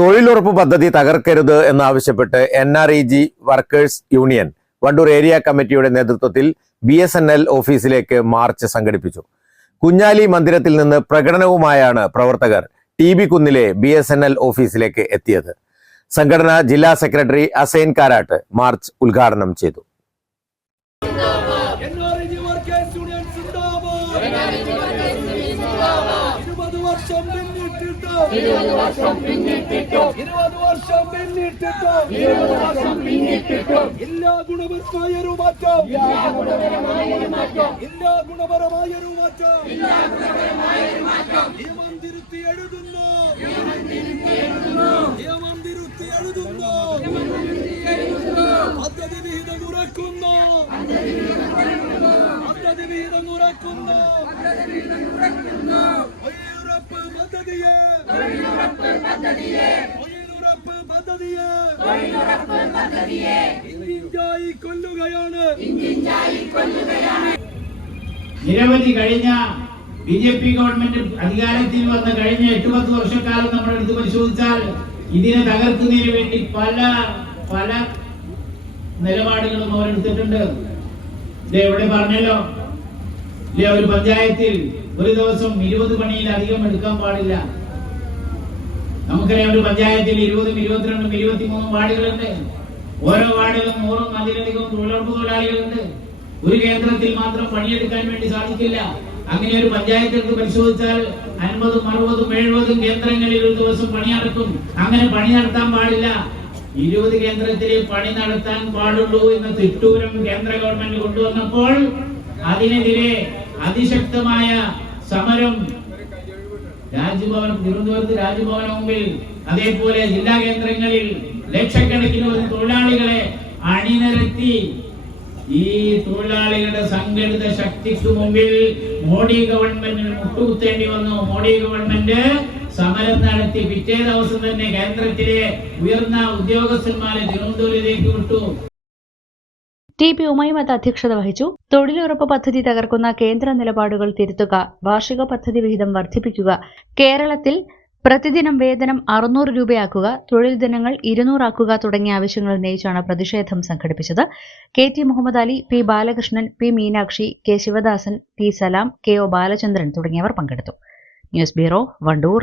തൊഴിലുറപ്പ് പദ്ധതി തകർക്കരുത് എന്നാവശ്യപ്പെട്ട് N R E G workers union Wandoor area കമ്മിറ്റിയുടെ നേതൃത്വത്തിൽ ബി എസ് എൻ എൽ ഓഫീസിലേക്ക് മാർച്ച് സംഘടിപ്പിച്ചു. കുഞ്ഞാലി മന്ദിരത്തിൽ നിന്ന് പ്രകടനവുമായാണ് പ്രവർത്തകർ ടി ബി കുന്നിലെ ബി എസ് എൻ എൽ ഓഫീസിലേക്ക് എത്തിയത്. സംഘടന ജില്ലാ സെക്രട്ടറി അസൈൻ കാരാട്ട് മാർച്ച് ഉദ്ഘാടനം ചെയ്തു. യൂണിയൻ സിന്ദാബാദ്. ഇരുപത് വർഷം പിന്നിട്ടിട്ട്? ഇരുപത് വർഷം പിന്നിട്ടിട്ടും ഇരുപത് വർഷം പിന്നിട്ടിട്ട് എല്ലാ വർഷം മാറ്റം ഇല്ലാ ഗുണപരമായൊരു മാറ്റം ഇല്ലാ മാറ്റം നിയമം തിരുത്തി എഴുതുന്നു. നിയമം തിരുത്തി എഴുതുന്നു. പദ്ധതി വിഹിതം കുറയ്ക്കുന്നു പദ്ധതി വിഹിതം കുറയ്ക്കുന്നു തൊഴിലുറപ്പ് പദ്ധതിയെ. തൊഴിലുറപ്പ് പദ്ധതിയെ. ഇഞ്ചിഞ്ചായി കൊല്ലുകയാണ്. നിരവധി കഴിഞ്ഞ ബി ജെ പി ഗവൺമെന്റ് അധികാരത്തിൽ വന്ന കഴിഞ്ഞ എട്ട് പത്ത് വർഷക്കാലം നമ്മൾ എടുത്ത് പരിശോധിച്ചാൽ ഇതിനെ തകർക്കുന്നതിന് വേണ്ടി പല പല നിലപാടുകളും അവരെടുത്തിട്ടുണ്ട് ഇത് എവിടെ പറഞ്ഞല്ലോ? ഇല്ലേ ഒരു പഞ്ചായത്തിൽ ഒരു ദിവസം ഇരുപത് പണിയിലധികം എടുക്കാൻ പാടില്ല. നമുക്കറിയാം ഒരു പഞ്ചായത്തിൽ ഇരുപതും ഇരുപത്തിരണ്ടും ഇരുപത്തിമൂന്നും വാർഡുകളുണ്ട്. ഓരോ വാർഡിലും നൂറും അതിലധികം തൊഴിലുറപ്പ് തൊഴിലാളികളുണ്ട്. ഒരു കേന്ദ്രത്തിൽ മാത്രം പണിയെടുക്കാൻ വേണ്ടി സാധിക്കില്ല. അങ്ങനെ ഒരു പഞ്ചായത്ത് എടുത്ത് പരിശോധിച്ചാൽ അൻപതും അറുപതും എഴുപതും കേന്ദ്രങ്ങളിൽ ഒരു ദിവസം പണി നടക്കും. അങ്ങനെ പണി നടത്താൻ പാടില്ല. ഇരുപത് കേന്ദ്രത്തിൽ പണി നടത്താൻ പാടുള്ളൂ എന്ന തിട്ടൂരം കേന്ദ്ര ഗവൺമെന്റ് കൊണ്ടുവന്നപ്പോൾ അതിനെതിരെ അതിശക്തമായ സമരം. രാജ്ഭവൻ തിരുവനന്തപുരത്ത് രാജ്ഭവന മുമ്പിൽ അതേപോലെ ജില്ലാ കേന്ദ്രങ്ങളിൽ ലക്ഷക്കണക്കിന് ഒരു തൊഴിലാളികളെ അണിനിരത്തി. ഈ തൊഴിലാളികളുടെ സംഘടിത ശക്തിക്ക് മുമ്പിൽ മോഡി ഗവൺമെന്റിന് മുട്ടുകുത്തേണ്ടി വന്നു. മോഡി ഗവൺമെന്റ് സമരം നടത്തി പിറ്റേ ദിവസം തന്നെ കേന്ദ്രത്തിലെ ഉയർന്ന ഉദ്യോഗസ്ഥന്മാരെ തിരുവനന്തപുരത്തേക്ക് വിട്ടു. ടി പി ഉമൈമത്ത് അധ്യക്ഷത വഹിച്ചു. തൊഴിലുറപ്പ് പദ്ധതി തകർക്കുന്ന കേന്ദ്ര നിലപാടുകൾ തിരുത്തുക വാർഷിക പദ്ധതി വിഹിതം വർദ്ധിപ്പിക്കുക കേരളത്തിൽ പ്രതിദിനം വേതനം അറുന്നൂറ് രൂപയാക്കുക തൊഴിൽ ദിനങ്ങൾ ഇരുന്നൂറാക്കുക തുടങ്ങിയ ആവശ്യങ്ങൾ ഉന്നയിച്ചാണ് പ്രതിഷേധം സംഘടിപ്പിച്ചത്. K T Muhammad Ali P Balakrishnan P Meenakshi K Sivadasan T Salam K O Balachandran തുടങ്ങിയവർ പങ്കെടുത്തു. News bureau Wandoor.